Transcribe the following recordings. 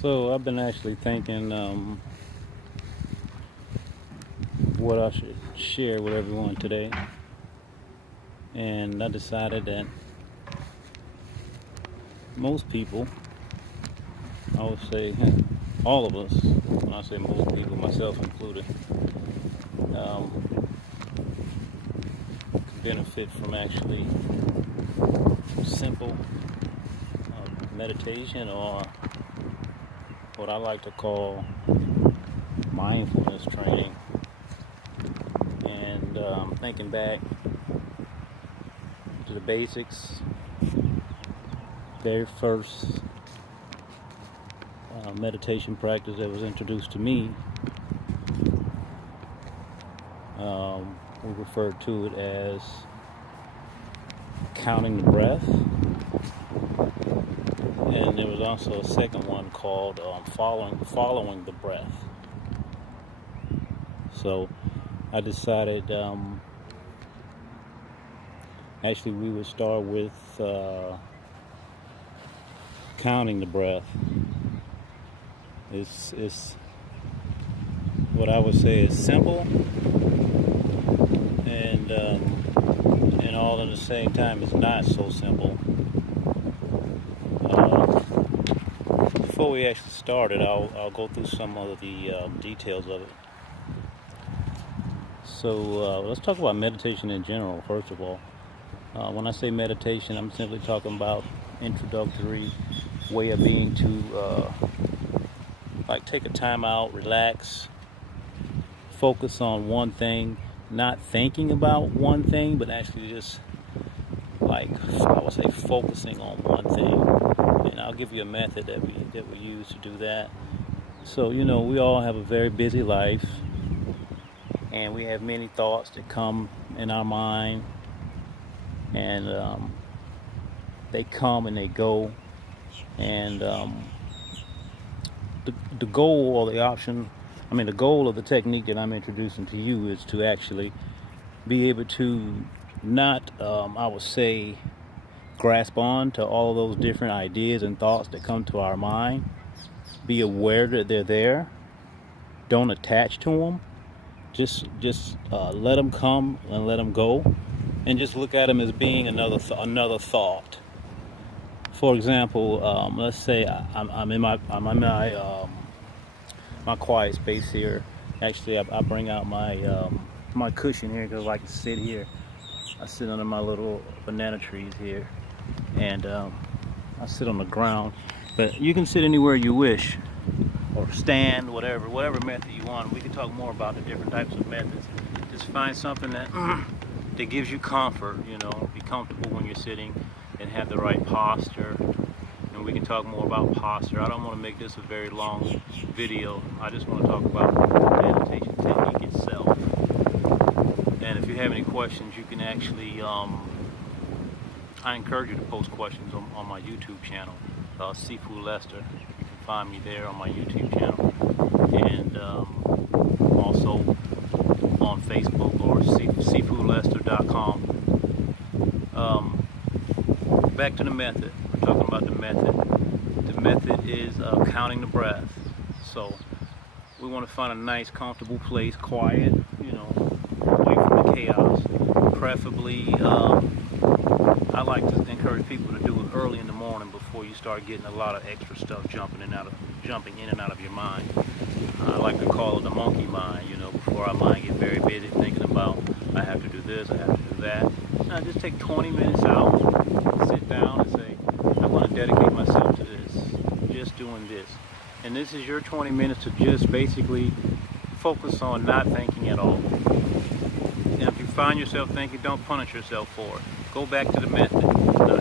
So I've been actually thinking what I should share with everyone today, and I decided that most people, I would say all of us, when I say most people, myself included, could benefit from actually simple meditation, or what I like to call mindfulness training. And thinking back to the basics, very first meditation practice that was introduced to me, we referred to it as counting the breath. And there was also a second one called following the breath. So I decided actually we would start with counting the breath. It's what I would say is simple and all at the same time it's not so simple. Before we actually started, I'll go through some of the details of it. So let's talk about meditation in general. First of all, when I say meditation, I'm simply talking about introductory way of being to like take a time out, relax, focus on one thing, not thinking about one thing, but actually just like I would say focusing on one thing. And I'll give you a method that we use to do that. So we all have a very busy life, and we have many thoughts that come in our mind, and they come and they go, and the goal or the goal of the technique that I'm introducing to you is to actually be able to not, I would say, grasp on to all of those different ideas and thoughts that come to our mind. Be aware that they're there. Don't attach to them. Just let them come and let them go, and just look at them as being another thought. For example, let's say I'm in my my quiet space here. Actually, I bring out my cushion here because I like to sit here. I sit under my little banana trees here, and I sit on the ground. But you can sit anywhere you wish, or stand, whatever method you want. We can talk more about the different types of methods. Just find something that gives you comfort. Be comfortable when you're sitting, and have the right posture. And we can talk more about posture. I don't want to make this a very long video. I just want to talk about the meditation technique itself. And if you have any questions, you can actually, I encourage you to post questions on my YouTube channel, Seafood Lester. You can find me there on my YouTube channel, and also on Facebook or seafoodlester.com. Back to the method. We're talking about the method. The method is counting the breath. So we want to find a nice, comfortable place, quiet, away from the chaos. Preferably, I like to encourage people to do it early in the morning before you start getting a lot of extra stuff jumping in and out of your mind. I like to call it the monkey mind. Before our mind get very busy thinking about, I have to do this, I have to do that. Now just take 20 minutes out, sit down and say, I want to dedicate myself to this, just doing this. And this is your 20 minutes to just basically focus on not thinking at all. And if you find yourself thinking, don't punish yourself for it. Go back to the method.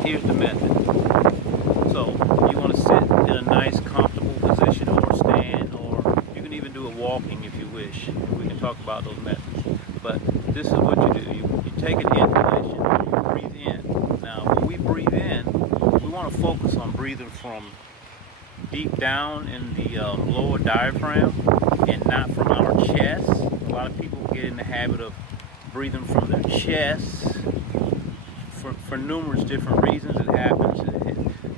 Here's the method. So you want to sit in a nice, comfortable position, or stand, or you can even do it walking if you wish. We can talk about those methods. But this is what you do. You take an inhalation, you breathe in. Now, when we breathe in, we want to focus on breathing from deep down in the lower diaphragm, and not from our chest. A lot of people get in the habit of breathing from their chest for numerous different reasons. It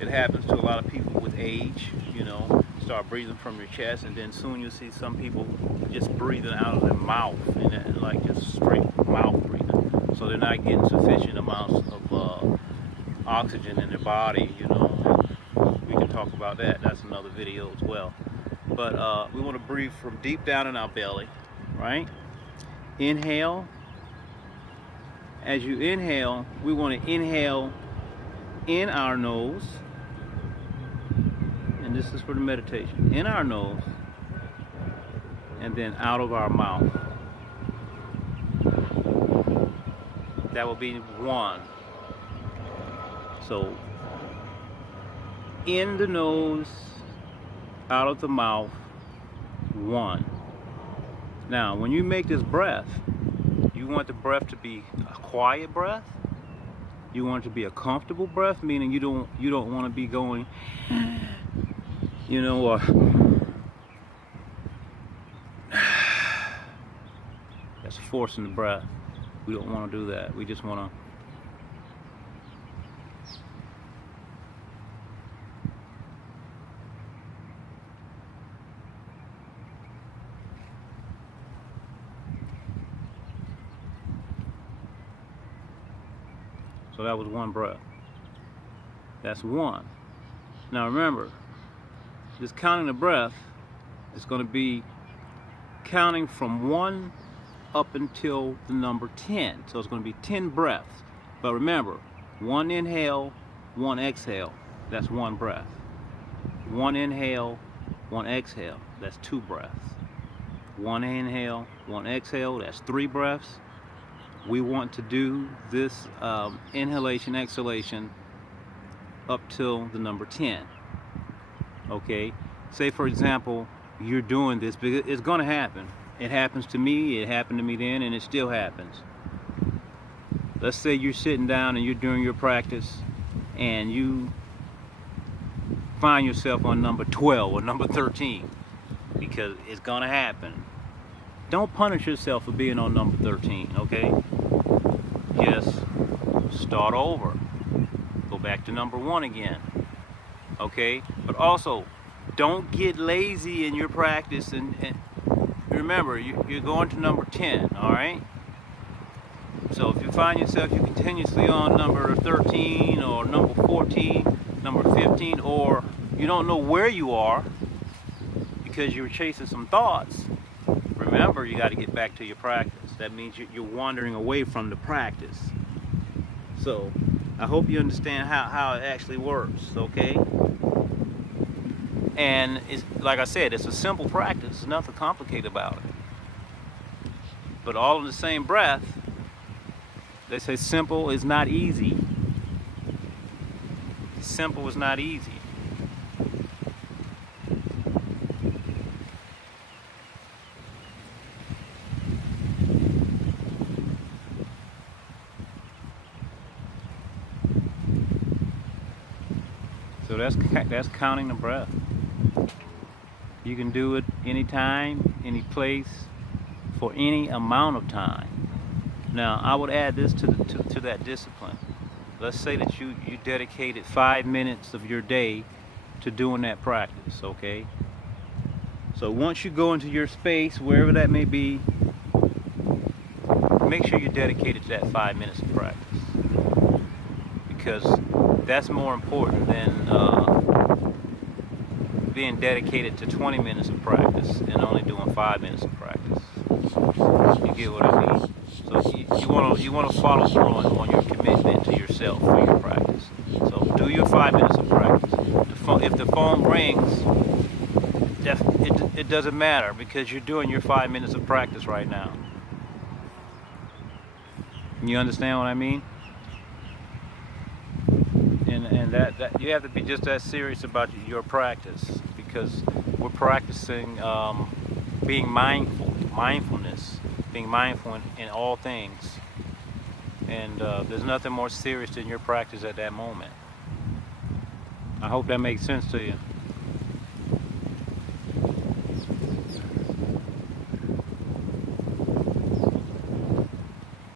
happens to a lot of people with age, start breathing from your chest, and then soon you'll see some people just breathing out of their mouth, and that, like just straight mouth breathing. So they're not getting sufficient amounts of oxygen in their body, you know. And we can talk about that. That's another video as well. But we want to breathe from deep down in our belly, right? Inhale. As you inhale, we want to inhale in our nose, and this is for the meditation, in our nose, and then out of our mouth. That will be 1. So in the nose, out of the mouth, 1. Now when you make this breath, you want the breath to be a quiet breath. You want it to be a comfortable breath, meaning you don't want to be going, you know, that's forcing the breath. We don't want to do that. We just want to So that was 1 breath. That's 1. Now remember, just counting the breath is going to be counting from 1 up until the number 10. So it's going to be 10 breaths. But remember, 1 inhale, 1 exhale. That's 1 breath. 1 inhale, 1 exhale. That's 2 breaths. 1 inhale, 1 exhale. That's 3 breaths. We want to do this inhalation, exhalation up till the number 10. Okay? Say for example, you're doing this, because it's going to happen. It happens to me, it happened to me then, and it still happens. Let's say you're sitting down and you're doing your practice, and you find yourself on number 12 or number 13, because it's going to happen. Don't punish yourself for being on number 13, okay? Just start over. Go back to number 1 again, okay? But also, don't get lazy in your practice, and remember, you're going to number 10, all right? So if you find yourself you're continuously on number 13 or number 14, number 15, or you don't know where you are because you're chasing some thoughts, remember, you got to get back to your practice. That means you're wandering away from the practice. So I hope you understand how it actually works, okay? And it's, like I said, it's a simple practice. There's nothing complicated about it. But all in the same breath, they say simple is not easy. Simple is not easy. So that's counting the breath. You can do it anytime, any place, for any amount of time. Now, I would add this to that discipline. Let's say that you dedicated 5 minutes of your day to doing that practice, okay? So once you go into your space, wherever that may be, make sure you're dedicated to that 5 minutes of practice, because that's more important than being dedicated to 20 minutes of practice and only doing 5 minutes of practice. You get what I mean? So you want to follow through on your commitment to yourself for your practice. So do your 5 minutes of practice. If the phone rings, it doesn't matter, because you're doing your 5 minutes of practice right now. You understand what I mean? And that you have to be just that serious about your practice, because we're practicing being mindfulness, being mindful in all things. And there's nothing more serious than your practice at that moment. I hope that makes sense to you.